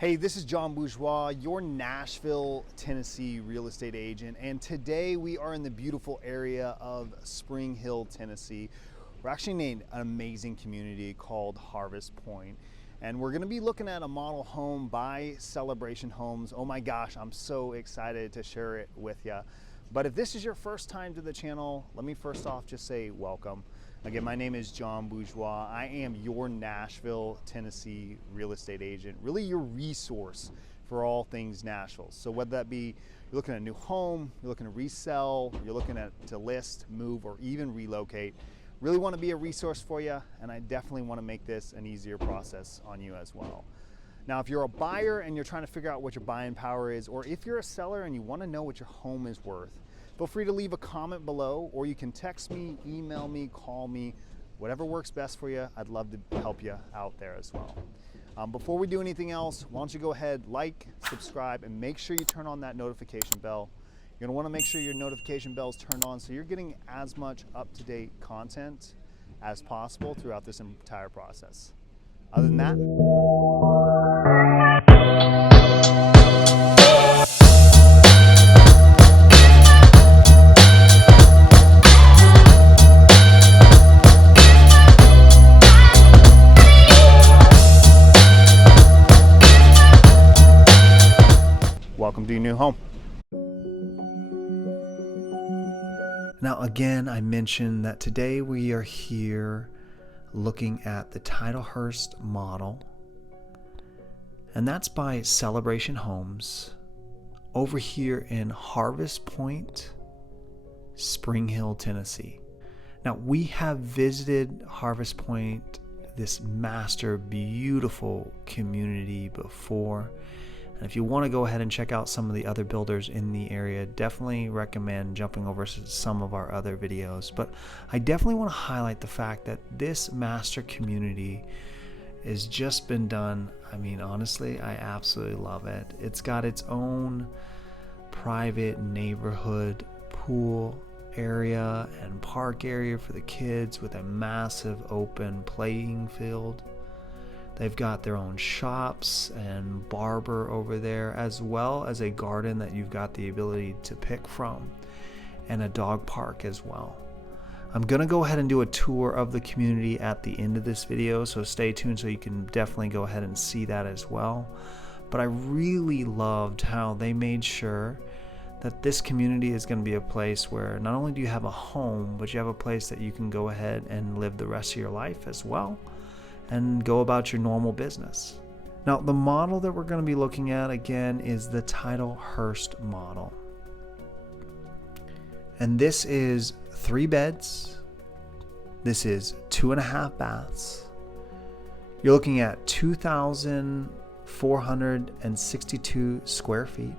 Hey, this is John Bourgeois, your Nashville, Tennessee real estate agent, and today we are in the beautiful area of Spring Hill, Tennessee. We're actually in an amazing community called Harvest Point, and we're going to be looking at a model home by Celebration Homes. Oh my gosh, I'm so excited to share it with you. But if this is your first time to the channel, let me first off just say welcome. Again, my name is John Bourgeois. I am your Nashville, Tennessee real estate agent, really your resource for all things Nashville. So whether that be you're looking at a new home, you're looking to resell, you're looking to list, move, or even relocate, really want to be a resource for you, and I definitely want to make this an easier process on you as well. Now, if you're a buyer and you're trying to figure out what your buying power is, or if you're a seller and you want to know what your home is worth, feel free to leave a comment below, or you can text me, email me, call me, whatever works best for you. I'd love to help you out there as well. Before we do anything else, why don't you go ahead, like, subscribe, and make sure you turn on that notification bell. You're gonna wanna make sure your notification bell is turned on so you're getting as much up-to-date content as possible throughout this entire process. Other than that, welcome to your new home. Now again, I mentioned that today we are here looking at the Tilehurst model, and that's by Celebration Homes over here in Harvest Point, Spring Hill, Tennessee. Now we have visited Harvest Point, this master, beautiful community before. And if you want to go ahead and check out some of the other builders in the area, definitely recommend jumping over to some of our other videos. But I definitely want to highlight the fact that this master community has just been done. I mean, honestly, I absolutely love it. It's got its own private neighborhood pool area and park area for the kids with a massive open playing field. They've got their own shops and barber over there, as well as a garden that you've got the ability to pick from, and a dog park as well. I'm gonna go ahead and do a tour of the community at the end of this video, so stay tuned so you can definitely go ahead and see that as well. But I really loved how they made sure that this community is going to be a place where not only do you have a home, but you have a place that you can go ahead and live the rest of your life as well, and go about your normal business. Now, the model that we're going to be looking at again is the Tilehurst model. And this is 3 beds. This is 2.5 baths. You're looking at 2,462 square feet.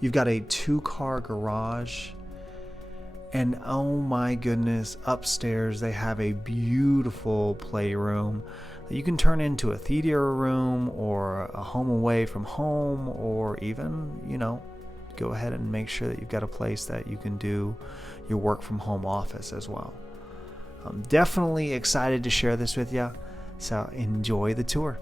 You've got a 2-car garage. And oh my goodness, upstairs they have a beautiful playroom that you can turn into a theater room or a home away from home, or even, go ahead and make sure that you've got a place that you can do your work from home office as well. I'm definitely excited to share this with you, so enjoy the tour.